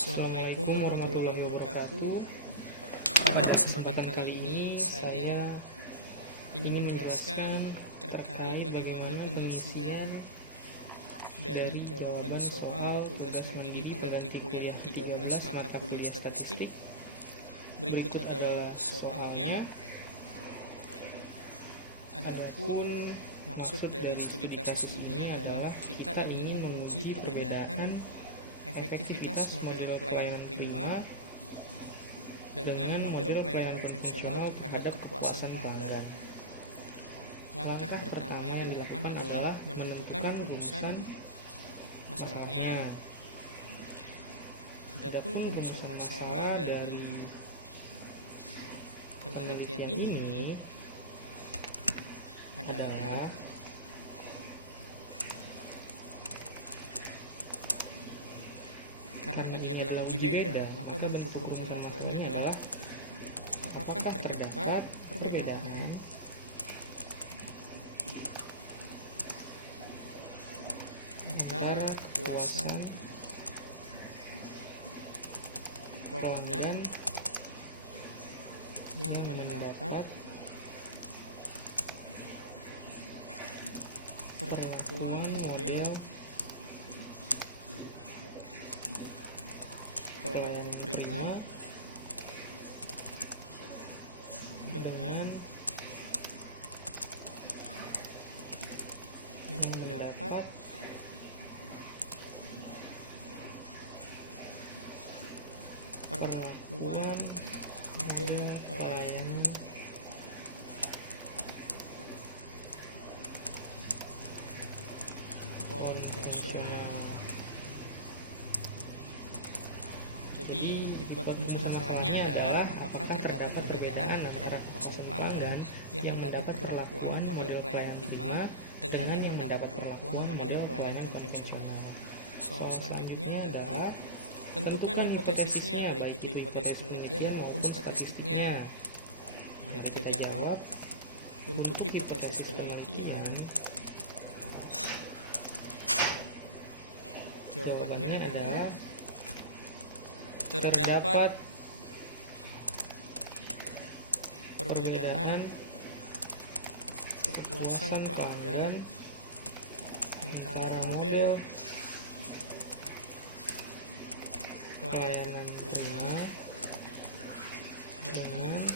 Assalamualaikum warahmatullahi wabarakatuh. Pada kesempatan kali ini saya ingin menjelaskan terkait bagaimana pengisian dari jawaban soal tugas mandiri pengganti kuliah 13 mata kuliah statistik. Berikut adalah soalnya. Adapun maksud dari studi kasus ini adalah kita ingin menguji perbedaan efektivitas model pelayanan prima dengan model pelayanan konvensional terhadap kepuasan pelanggan. Langkah pertama yang dilakukan adalah menentukan rumusan masalahnya. Adapun rumusan masalah dari penelitian ini adalah karena ini adalah uji beda, maka bentuk rumusan masalahnya adalah apakah terdapat perbedaan antara kepuasan pelanggan yang mendapat perlakuan model pelayanan prima dengan yang mendapat perlakuan model pelayanan konvensional. Jadi rumusan masalahnya adalah apakah terdapat perbedaan antara kepuasan pelanggan yang mendapat perlakuan model pelayanan prima dengan yang mendapat perlakuan model pelayanan konvensional. Soal selanjutnya adalah tentukan hipotesisnya, baik itu hipotesis penelitian maupun statistiknya. Mari kita jawab. Untuk hipotesis penelitian, jawabannya adalah terdapat perbedaan kepuasan pelanggan antara model pelayanan prima dengan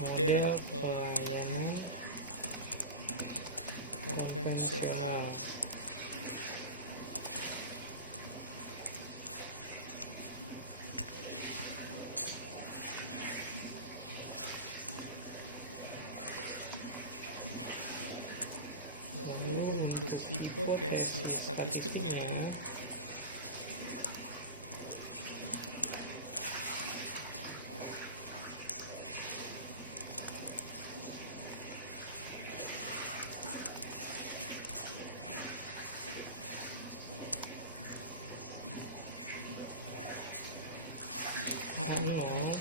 model pelayanan konvensional. Lalu untuk hipotesis statistiknya, H0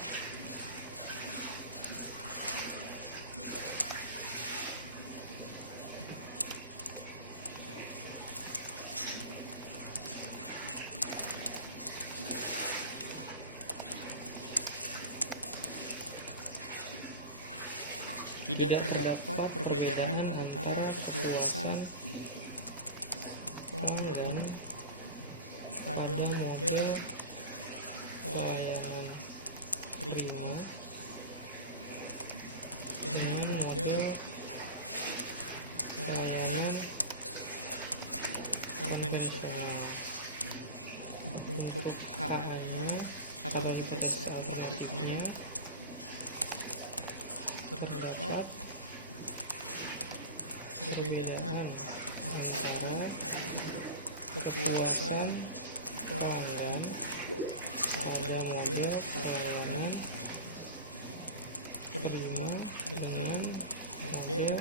tidak terdapat perbedaan antara kepuasan pelanggan pada model pelayanan prima dengan model pelayanan konvensional. Untuk HA-nya atau hipotesis alternatifnya, terdapat perbedaan antara kepuasan pelanggan pada model pelayanan prima dengan model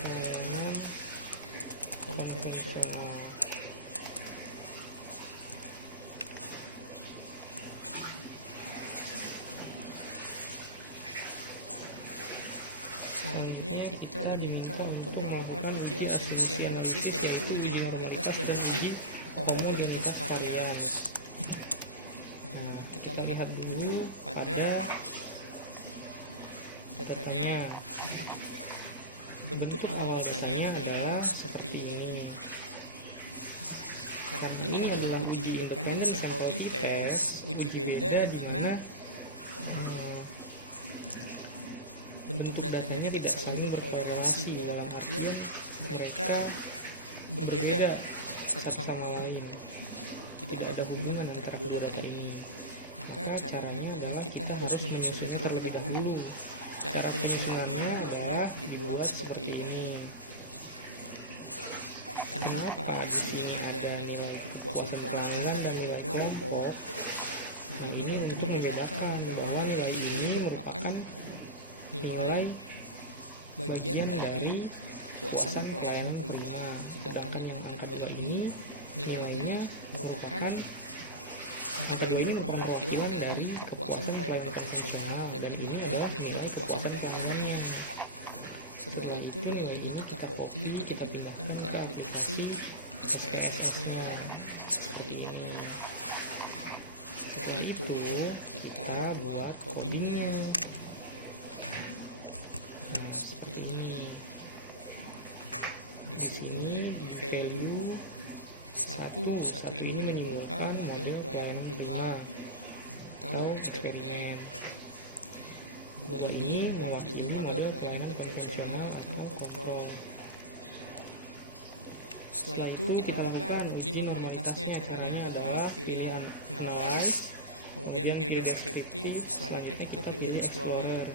pelayanan konvensional. Selanjutnya kita diminta untuk melakukan uji asumsi analisis, yaitu uji normalitas dan uji homogenitas varians. Nah, kita lihat dulu pada datanya. Bentuk awal datanya adalah seperti ini. Karena ini adalah uji independent sample t-test, uji beda di mana bentuk datanya tidak saling berkorelasi, dalam artian mereka berbeda satu sama lain, tidak ada hubungan antara kedua data ini. Maka caranya adalah kita harus menyusunnya terlebih dahulu. Cara penyusunannya adalah dibuat seperti ini. Kenapa di sini ada nilai kepuasan pelanggan dan nilai kelompok? Nah, ini untuk membedakan bahwa nilai ini merupakan nilai bagian dari kepuasan pelayanan prima, sedangkan yang angka 2 ini nilainya merupakan perwakilan dari kepuasan pelayanan konvensional, dan ini adalah nilai kepuasan pelanggannya. Setelah itu nilai ini kita copy, kita pindahkan ke aplikasi SPSS-nya seperti ini. Setelah itu kita buat codingnya. Nah, seperti ini. Di sini di value 1 ini menyimpulkan model pelayanan prima atau eksperimen. 2 ini mewakili model pelayanan konvensional atau kontrol. Setelah itu kita lakukan uji normalitasnya. Caranya adalah pilih analyze, kemudian pilih deskriptif, selanjutnya kita pilih explorer.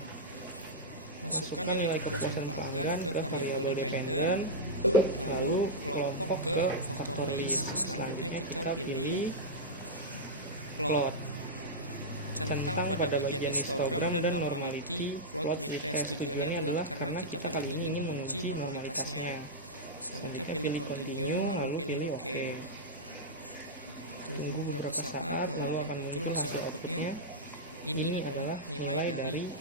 Masukkan nilai kepuasan pelanggan ke variabel dependent, lalu kelompok ke faktor list. Selanjutnya kita pilih plot, centang pada bagian histogram dan normality plot with test. Tujuannya adalah karena kita kali ini ingin menguji normalitasnya. Selanjutnya pilih continue, lalu pilih OK. Tunggu beberapa saat, lalu akan muncul hasil outputnya. Ini adalah nilai dari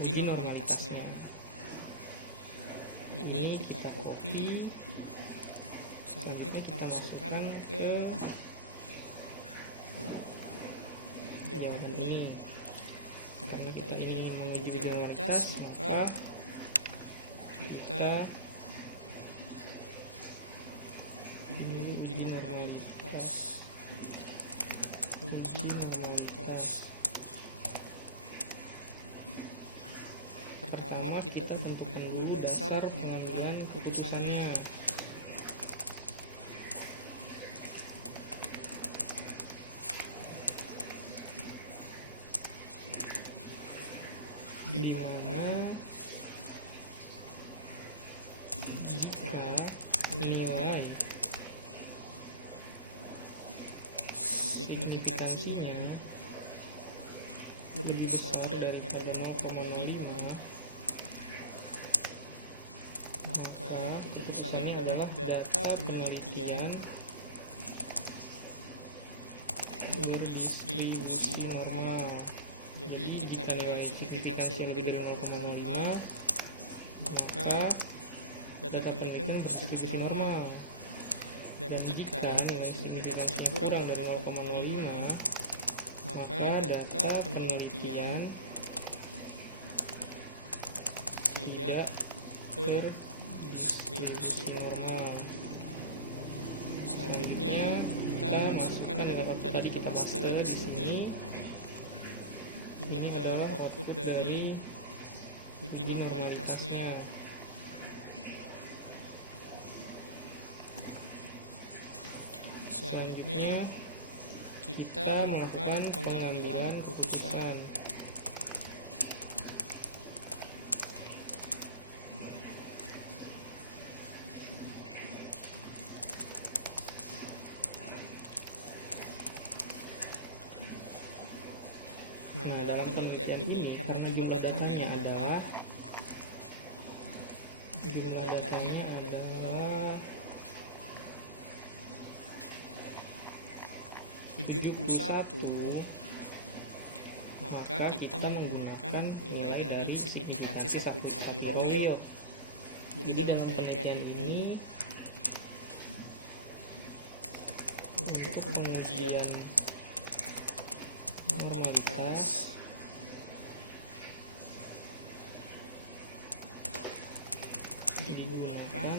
uji normalitasnya. Ini kita copy, selanjutnya kita masukkan ke jawaban ini. Karena kita ini ingin menguji uji normalitas, maka kita pilih uji normalitas. Pertama kita tentukan dulu dasar pengambilan keputusannya. Di mana jika nilai signifikansinya lebih besar daripada 0,05, maka keputusannya adalah data penelitian berdistribusi normal. Jadi jika nilai signifikansi lebih dari 0,05, maka data penelitian berdistribusi normal. Dan jika nilai signifikansinya kurang dari 0,05, maka data penelitian tidak berdistribusi normal. Selanjutnya kita masukkan nilai output tadi, kita paste di sini. Ini adalah output dari uji normalitasnya. Selanjutnya kita melakukan pengambilan keputusan. Nah, dalam penelitian ini karena jumlah datanya adalah 71, maka kita menggunakan nilai dari signifikansi Shapiro-Wilk. Jadi dalam penelitian ini untuk pengujian normalitas digunakan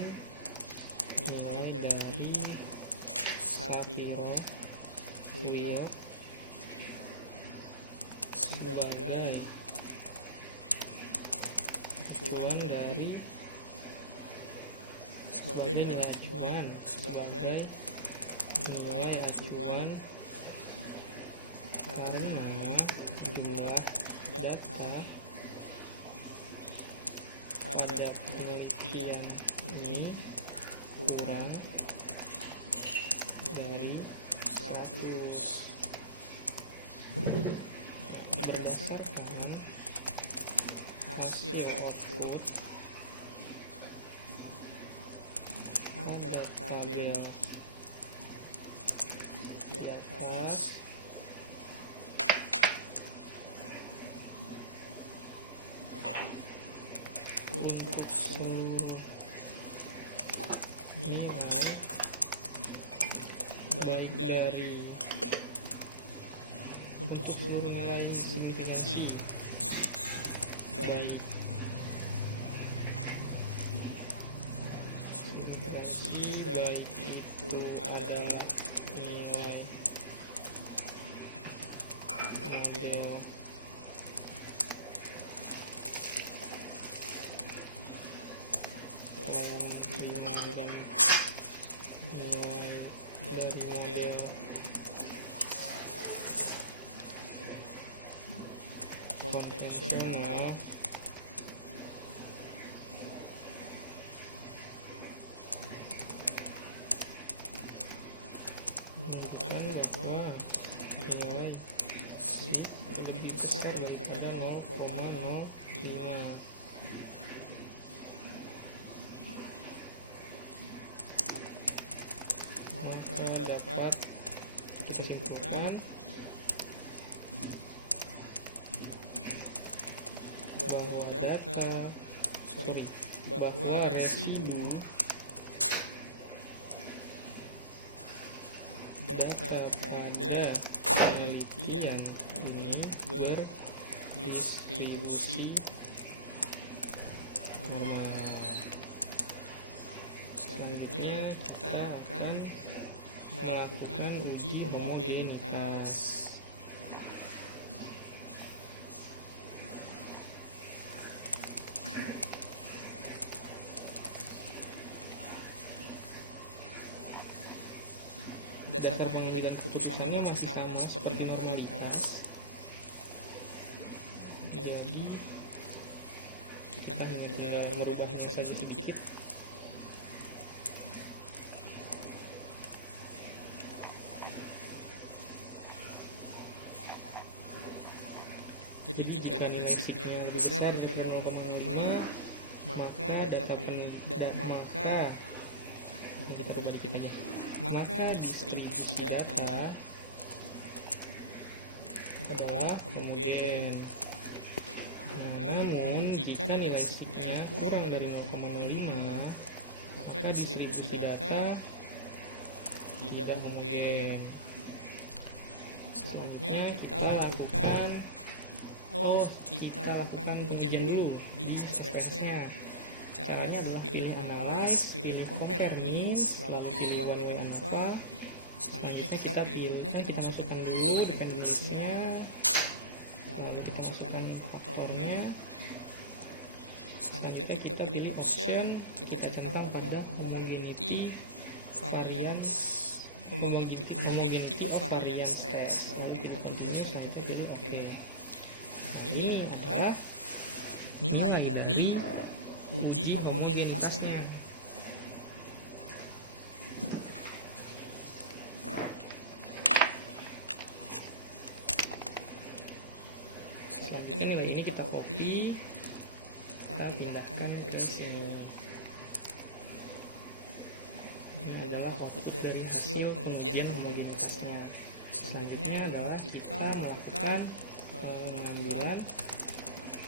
nilai dari Shapiro-Wilk sebagai acuan nilai acuan karena jumlah data pada penelitian ini kurang dari 100. Nah, berdasarkan hasil output pada tabel di atas, untuk seluruh nilai untuk seluruh nilai signifikansi, baik itu adalah nilai model plan prima dan nilai dari model konvensional, menunjukkan bahwa nilai sig lebih besar daripada 0,05, maka dapat kita simpulkan bahwa residu data pada penelitian ini berdistribusi normal. Selanjutnya kita akan melakukan uji homogenitas. Dasar pengambilan keputusannya masih sama seperti normalitas. Jadi kita hanya tinggal merubahnya saja sedikit. Jadi jika nilai signya lebih besar daripada 0,05, kita rubah dikit aja. Maka distribusi data adalah homogen. Nah, namun jika nilai signya kurang dari 0,05, maka distribusi data tidak homogen. Selanjutnya kita lakukan pengujian dulu di SPSS-nya. Caranya adalah pilih analyze, pilih compare means, lalu pilih one way ANOVA. Selanjutnya kita masukkan dulu dependency-nya, lalu kita masukkan faktornya. Selanjutnya kita pilih option, kita centang pada homogeneity of variance test, lalu pilih continue, selanjutnya pilih OK. Nah, ini adalah nilai dari uji homogenitasnya. Selanjutnya nilai ini kita copy, kita pindahkan ke sini. Ini adalah output dari hasil pengujian homogenitasnya. Selanjutnya adalah kita melakukan pengambilan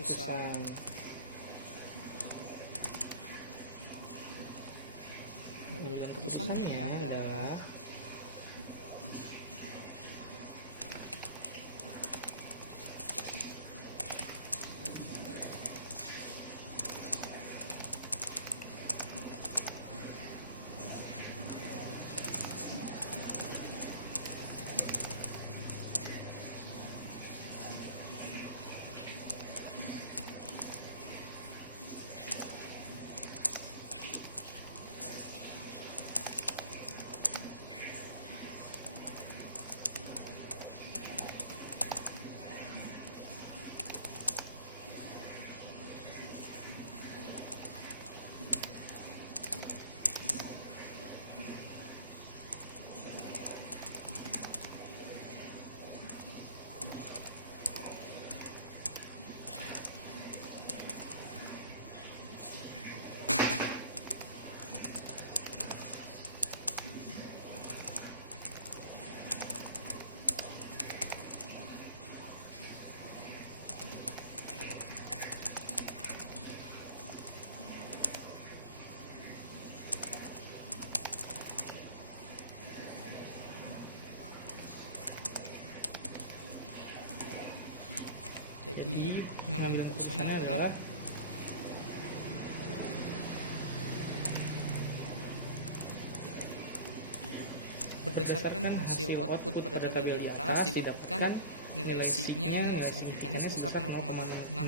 keputusan. Pengambilan keputusannya adalah jadi pengambilan keputusannya adalah berdasarkan hasil output pada tabel di atas didapatkan nilai signifikannya sebesar 0,634.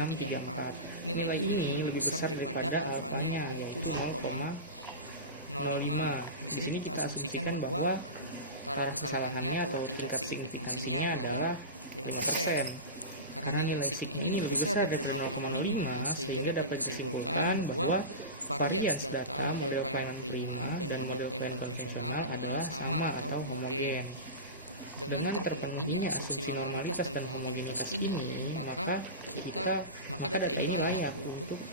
Nilai ini lebih besar daripada alfanya, yaitu 0,05. Di sini kita asumsikan bahwa taraf kesalahannya atau tingkat signifikansinya adalah 5%. Karena nilai signya ini lebih besar daripada 0,05, sehingga dapat disimpulkan bahwa varians data model pelayanan prima dan model pelayanan konvensional adalah sama atau homogen. Dengan terpenuhinya asumsi normalitas dan homogenitas ini, maka data ini layak untuk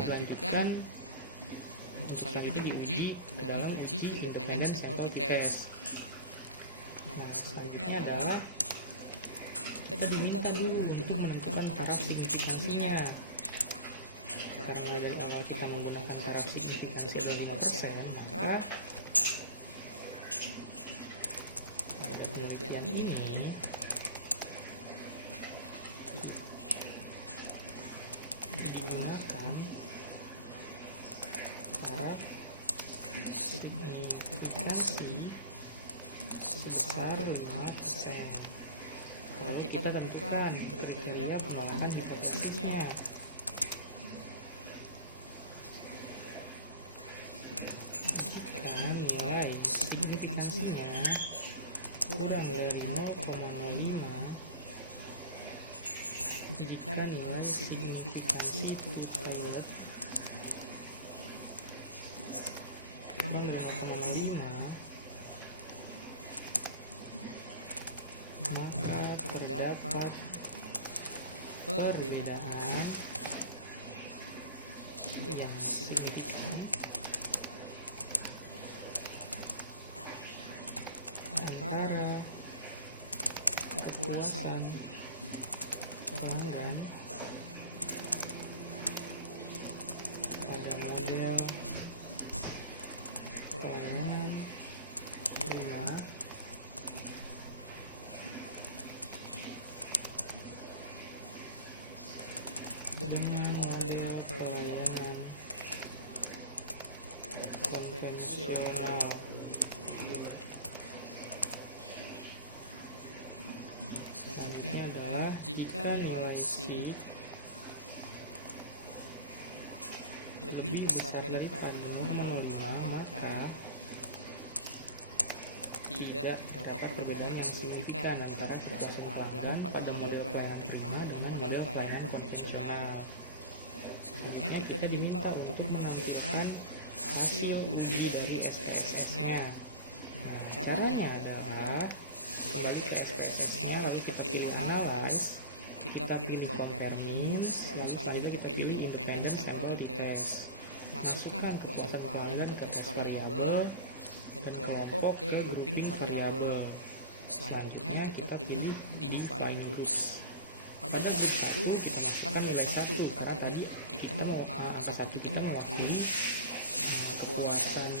dilanjutkan untuk selanjutnya diuji ke dalam uji independent sample t-test. Nah, selanjutnya adalah kita diminta dulu untuk menentukan taraf signifikansinya. Karena dari awal kita menggunakan taraf signifikansi adalah 5%, maka pada penelitian ini digunakan taraf signifikansi sebesar 5%. Lalu kita tentukan kriteria penolakan hipotesisnya. Jika nilai signifikansinya kurang dari 0,05, jika nilai signifikansi two-tailed kurang dari 0,05, maka terdapat perbedaan yang signifikan antara kepuasan pelanggan pada model pelayanan prima dengan model pelayanan konvensional. Selanjutnya adalah jika nilai sig lebih besar daripada 0,05, maka tidak terdapat perbedaan yang signifikan antara kepuasan pelanggan pada model pelayanan prima dengan model pelayanan konvensional. Selanjutnya kita diminta untuk menampilkan hasil uji dari SPSS-nya. Nah, caranya adalah kembali ke SPSS-nya, lalu kita pilih analyze, kita pilih compare means, lalu selanjutnya kita pilih independent sample t-test. Masukkan kepuasan pelanggan ke tes variabel dan kelompok ke grouping variabel. Selanjutnya kita pilih define groups. pada grup 1 kita masukkan nilai 1 karena tadi kita mau angka 1 kita mewakili kepuasan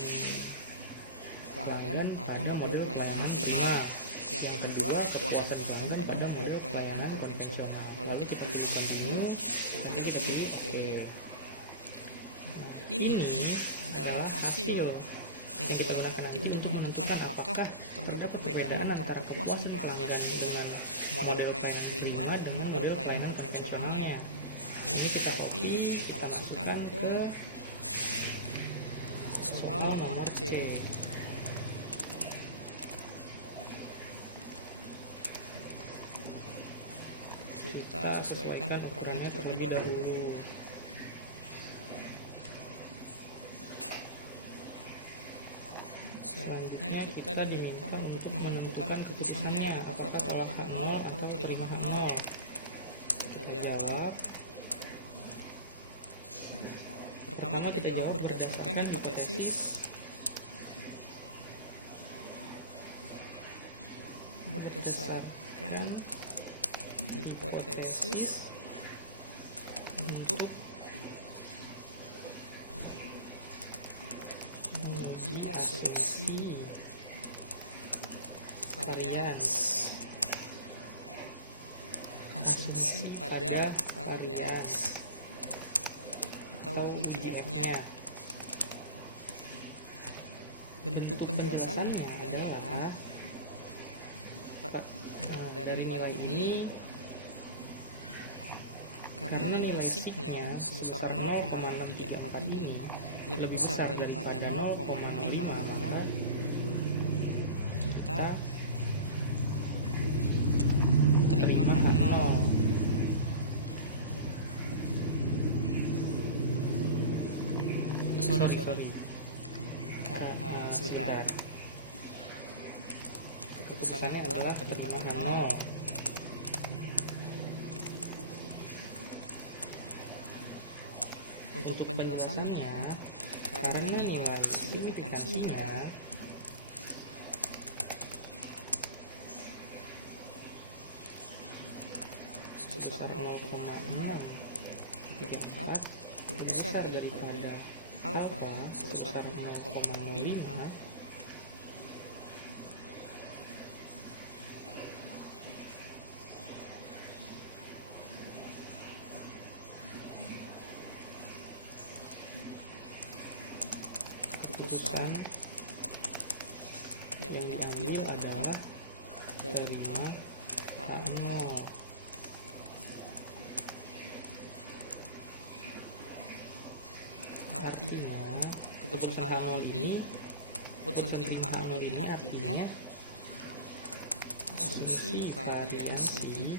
pelanggan pada model pelayanan prima. Yang kedua, kepuasan pelanggan pada model pelayanan konvensional. Lalu kita pilih continue, lalu kita pilih oke. Nah, ini adalah hasil yang kita gunakan nanti untuk menentukan apakah terdapat perbedaan antara kepuasan pelanggan dengan model pelayanan prima dengan model pelayanan konvensionalnya. Ini kita copy, kita masukkan ke soal nomor C. Kita sesuaikan ukurannya terlebih dahulu. Selanjutnya kita diminta untuk menentukan keputusannya, apakah tolak H0 atau terima H0. Kita jawab. Pertama kita jawab berdasarkan hipotesis. Berdasarkan hipotesis untuk menguji asumsi varians, asumsi pada varians atau uji F-nya. Bentuk penjelasannya adalah dari nilai ini, karena nilai sig-nya sebesar 0,634 ini lebih besar daripada 0,05, maka kita terima H0. Sebentar. Keputusannya adalah terima H0. Untuk penjelasannya, karena nilai signifikansinya sebesar 0,634 lebih besar daripada alfa sebesar 0,05, keputusan yang diambil adalah terima H0. Artinya keputusan H0 ini, keputusan terima H0 ini artinya asumsi variansi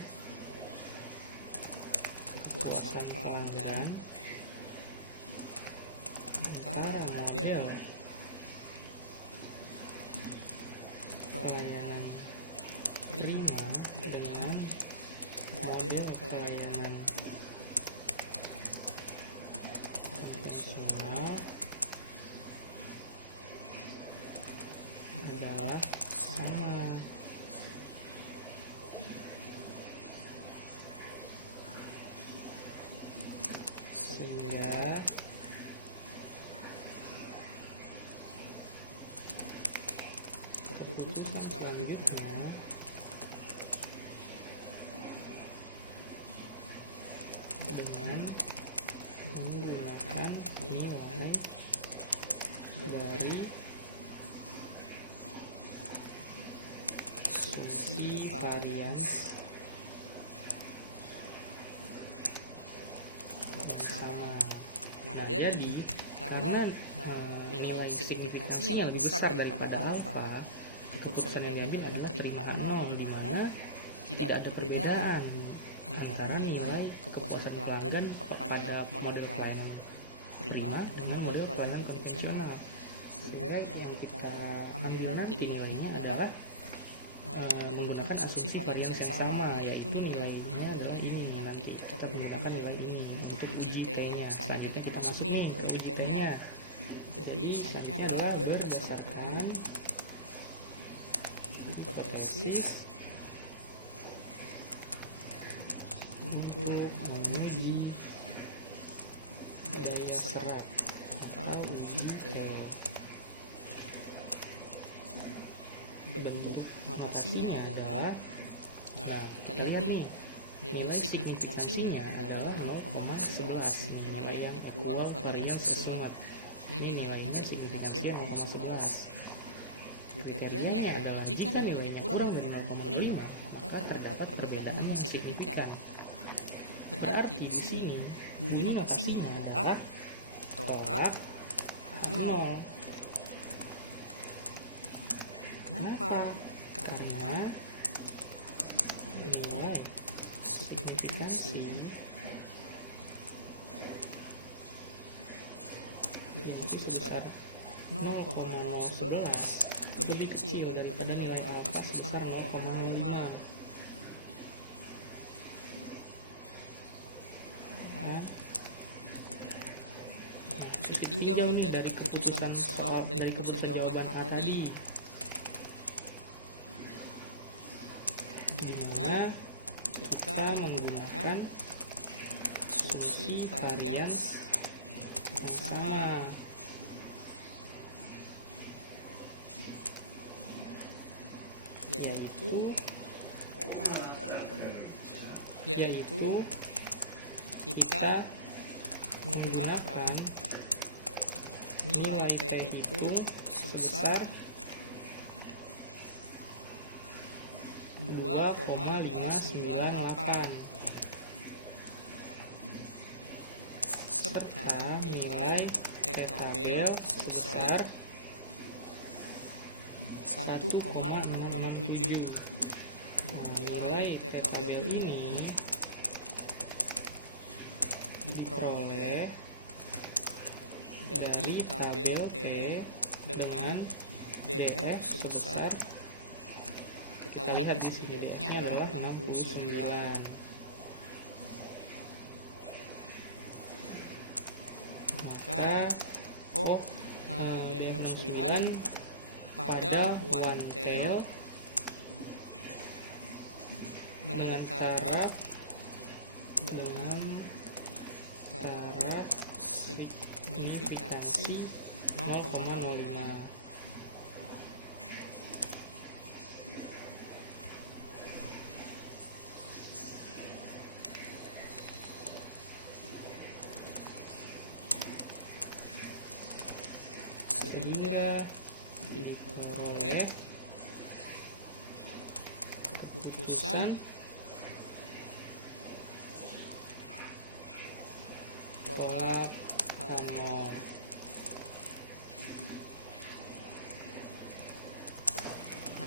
kepuasan pelanggan antara model pelayanan prima dengan model pelayanan konvensional adalah sama. Sehingga keputusan selanjutnya dengan menggunakan nilai dari asumsi varians yang sama. Nah, jadi karena nilai signifikansinya lebih besar daripada alfa, keputusan yang diambil adalah terima H0, di mana tidak ada perbedaan antara nilai kepuasan pelanggan pada model pelayanan prima dengan model pelayanan konvensional. Sehingga yang kita ambil nanti nilainya adalah menggunakan asumsi varians yang sama, yaitu nilainya adalah ini nih, nanti kita menggunakan nilai ini untuk uji T-nya. Selanjutnya kita masuk nih ke uji T-nya. Jadi selanjutnya adalah berdasarkan hipotesis untuk menguji daya serap atau uji T. Bentuk notasinya adalah, nah kita lihat nih, nilai signifikansinya adalah 0,11. Nih nilai yang equal variance assumed. Ini nilainya signifikansinya 0,11. Kriterianya adalah jika nilainya kurang dari 0,05, maka terdapat perbedaan yang signifikan. Berarti di sini bunyi notasinya adalah tolak H0. Kenapa? Karena nilai signifikansi yaitu sebesar 0,011 lebih kecil daripada nilai alfa sebesar 0,05. Nah, terus ditinjau nih dari keputusan jawaban A tadi, di mana kita menggunakan asumsi varians yang sama, yaitu kita menggunakan nilai T hitung sebesar 2,598 serta nilai T tabel sebesar 1,667. Nah, nilai T tabel ini diperoleh dari tabel T dengan DF sebesar, kita lihat di sini DF-nya adalah 69. Maka DF 69 pada one tail dengan taraf signifikansi 0,05. Sehingga diperoleh keputusan tolak H0.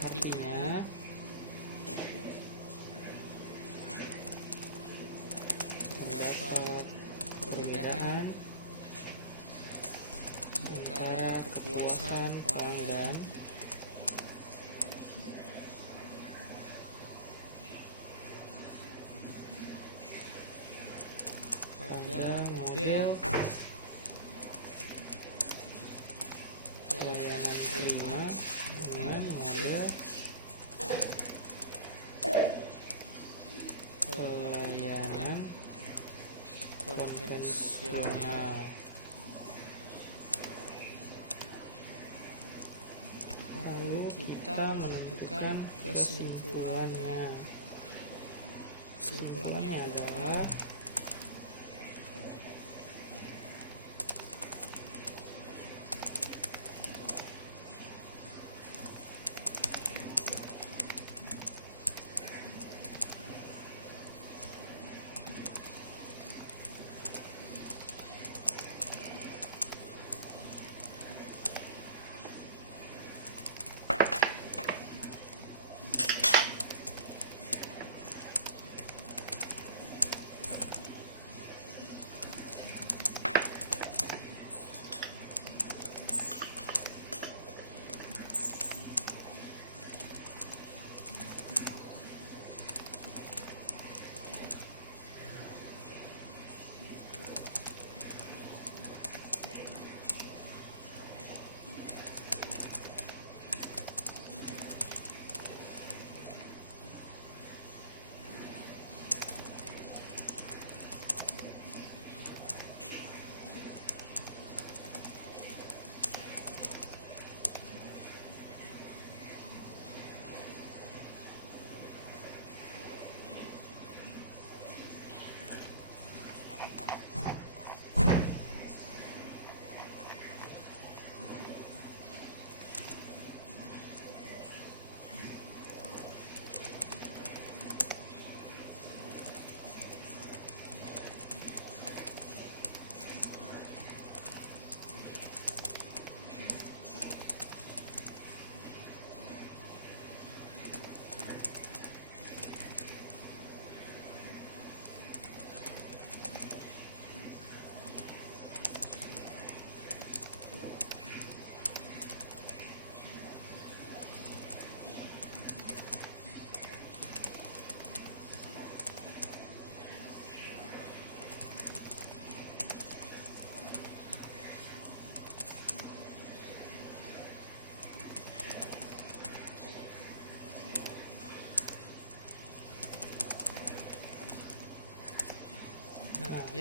Artinya terdapat perbedaan antara kepuasan pelanggan pada model pelayanan prima dengan model pelayanan konvensional. Lalu kita menentukan kesimpulannya. Kesimpulannya adalah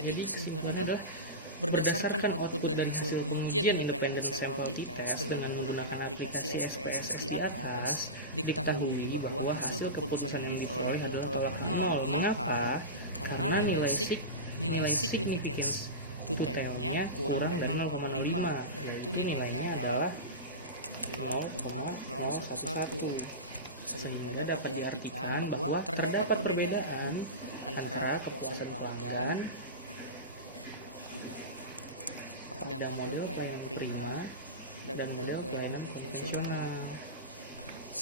Jadi kesimpulannya adalah berdasarkan output dari hasil pengujian independent sample t-test dengan menggunakan aplikasi SPSS di atas, diketahui bahwa hasil keputusan yang diperoleh adalah tolak H0. Mengapa? Karena nilai significance to tail-nya kurang dari 0,05, yaitu nilainya adalah 0,011. Sehingga dapat diartikan bahwa terdapat perbedaan antara kepuasan pelanggan pada model pelayanan prima dan model pelayanan konvensional.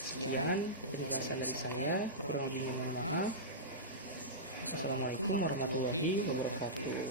Sekian penjelasan dari saya, kurang lebihnya mohon maaf. Wassalamualaikum warahmatullahi wabarakatuh.